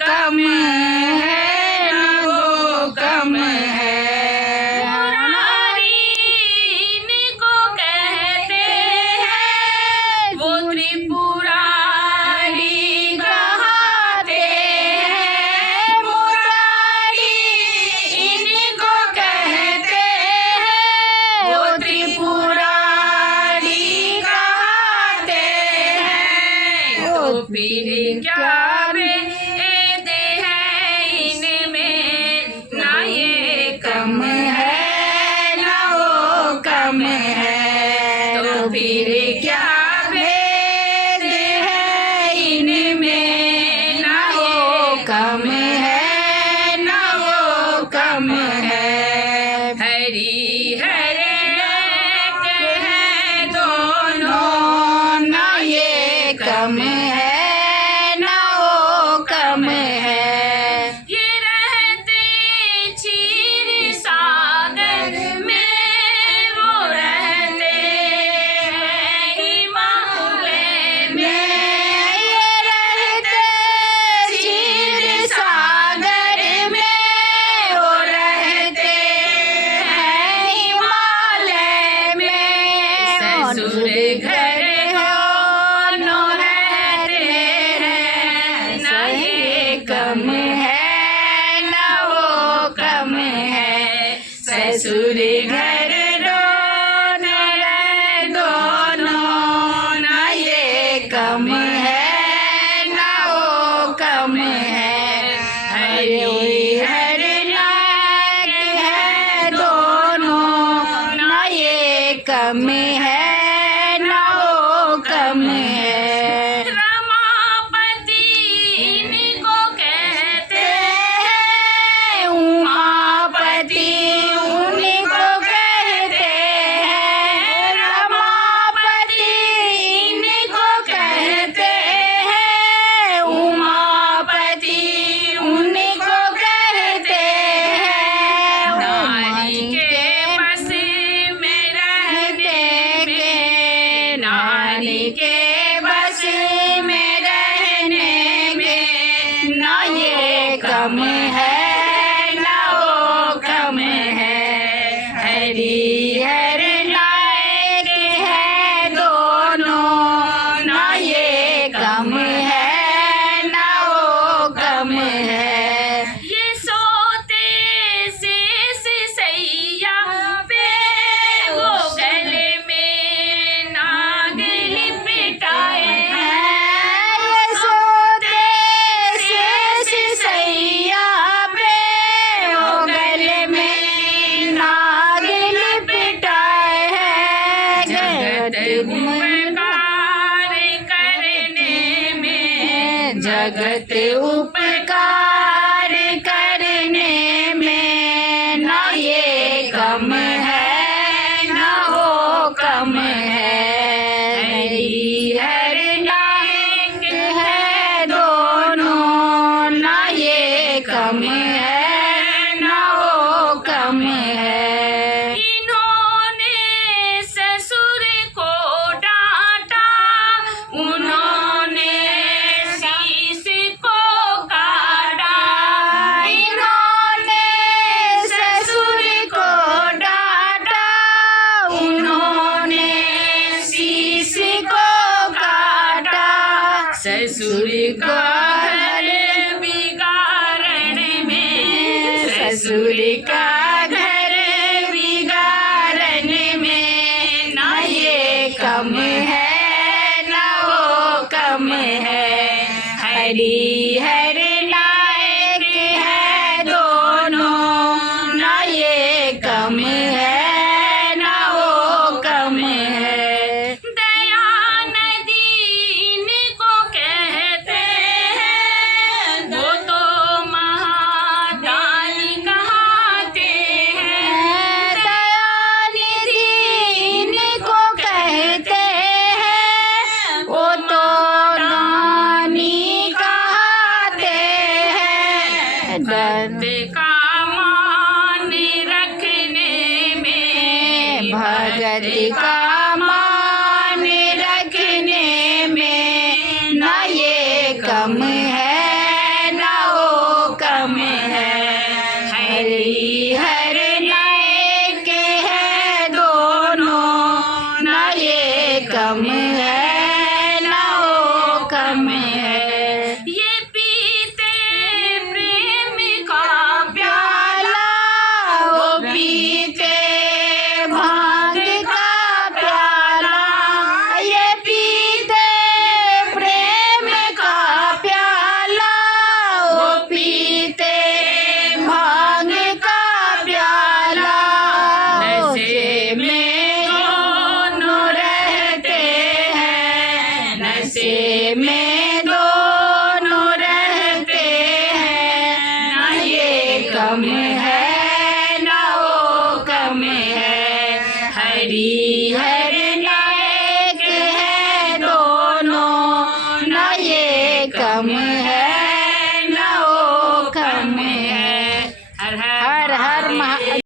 कम है न वो कम है। मुरारी इनको कहते हैं, वो त्रिपुरारी कहाते हैं। मुरारी इनको कहते हैं, वो त्रिपुरारी कहते हैं। तो फिर क्या भेद है इनमें, ना ये कम है न वो कम है। तो फिर क्या भेद है इनमें, न वो कम है न वो कम है। हरी हरे एक है दोनों, न ये कम है न वो कम है। ये रहते क्षीर सागर में, वो रहते हैं हिमालय में। ये रहते क्षीर सागर में, वो रहते हैं हिमालय में। ससुर घर हो नो रहते हैं, ना ये कम है न वो कम है। ससुर घर दोनों रहे दोनों, न ये कम है न वो कम है। हरे हर नायक है दोनों, न ये कम है न वो कम है। रमापति इनको कहते हैं, उमापति उनको कहते हैं। रमापति इनको कहते हैं, उमापति उनको कहते हैं। नारी के बस में रहने में, नारी के बस में रहने में, न ये कम है न वो कम है। हरि हर नायक है दोनों, न ये कम है न वो कम है। ये सोते शेष सैया पे, वो गले में नाग लिपटाए हैं। ये सोते शेष सैया पे, वो गले में नाग लिपटाए हैं। जगत उपकार करने में, जगत उपकार करने में, न ये कम है न वो कम है। हरि हर नायक है दोनों, न ये कम है न वो कम है। इन्होंने ससुर को डांटा, उन्होंने शीश को काटा। इन्होंने ससुर को डांटा, उन्होंने शीश को काटा। ससुर का घर बिगाड़ने में, ससुर का घर बिगाड़ने में, न ये कम है न वो कम है। हरि हर नायक है दोनों, न ये कम है न वो कम है। दया नदी इनको कहते हैं, वो तो महादानी कहाते हैं। दयानिधि इनको कहते हैं, वो तो दानी कहते हैं। भक्त का मान रखने में, भगत का मान रखने में, न ये कम है न हरि हर नायक है दोनों, न ये कम है न वो कम है। हर हर हर महादेव।